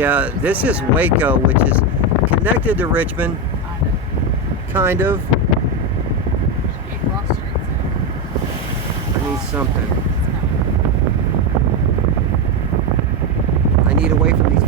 Yeah, this is Waco, which is connected to Richmond, kind of. I need something. I need away from these